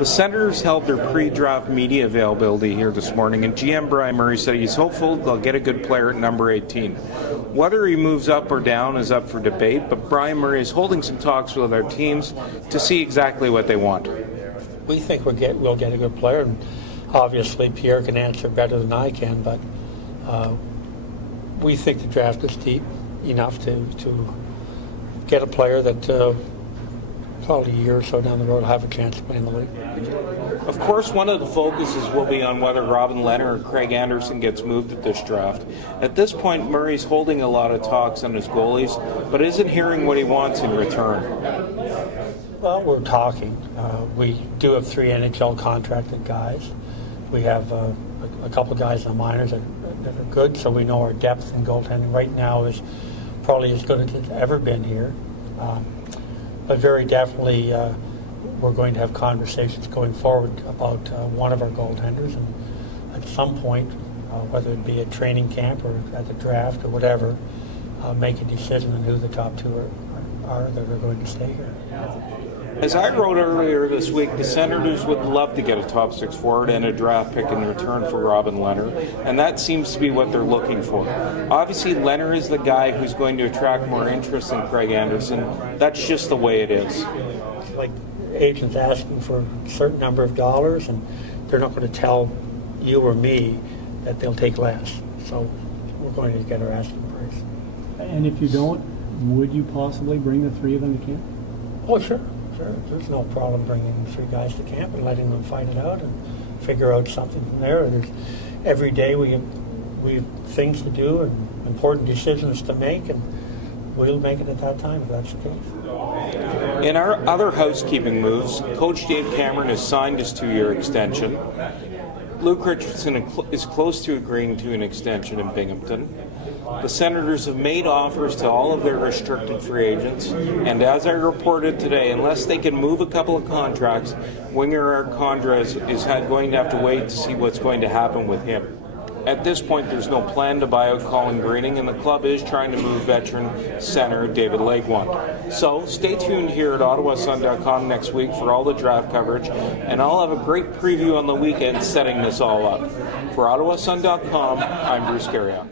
The Senators held their pre-draft media availability here this morning, and GM Bryan Murray said he's hopeful they'll get a good player at number 18. Whether he moves up or down is up for debate, but Bryan Murray is holding some talks with our teams to see exactly what they want. We think we'll get a good player, and obviously Pierre can answer better than I can, but we think the draft is deep enough to get a player that probably a year or so down the road will have a chance to play in the league. Of course, one of the focuses will be on whether Robin Lehner or Craig Anderson gets moved at this draft. At this point, Murray's holding a lot of talks on his goalies, but isn't hearing what he wants in return. Well, we're talking. We do have 3 NHL contracted guys. We have a couple of guys in the minors that are good, so we know our depth in goaltending right now is probably as good as it's ever been here. But very definitely we're going to have conversations going forward about one of our goaltenders, and at some point, whether it be at training camp or at the draft or whatever, make a decision on who the top 2 are that are going to stay here. As I wrote earlier this week, the Senators would love to get a top 6 forward and a draft pick in return for Robin Lehner, and that seems to be what they're looking for. Obviously, Lehner is the guy who's going to attract more interest than Craig Anderson. That's just the way it is. It's like agents asking for a certain number of dollars, and they're not going to tell you or me that they'll take less. So we're going to get our asking price. And if you don't, would you possibly bring the 3 of them to camp? Oh, sure. There's no problem bringing 3 guys to camp and letting them fight it out and figure out something from there. Every day we have things to do and important decisions to make, and we'll make it at that time if that's the case. In our other housekeeping moves, Coach Dave Cameron has signed his 2-year extension. Luke Richardson is close to agreeing to an extension in Binghamton. The Senators have made offers to all of their restricted free agents, and as I reported today, unless they can move a couple of contracts, winger Eric Condres is going to have to wait to see what's going to happen with him. At this point, there's no plan to buy out Colin Greening, and the club is trying to move veteran center David Legwand. So stay tuned here at OttawaSun.com next week for all the draft coverage, and I'll have a great preview on the weekend setting this all up. For OttawaSun.com, I'm Bruce Garriock.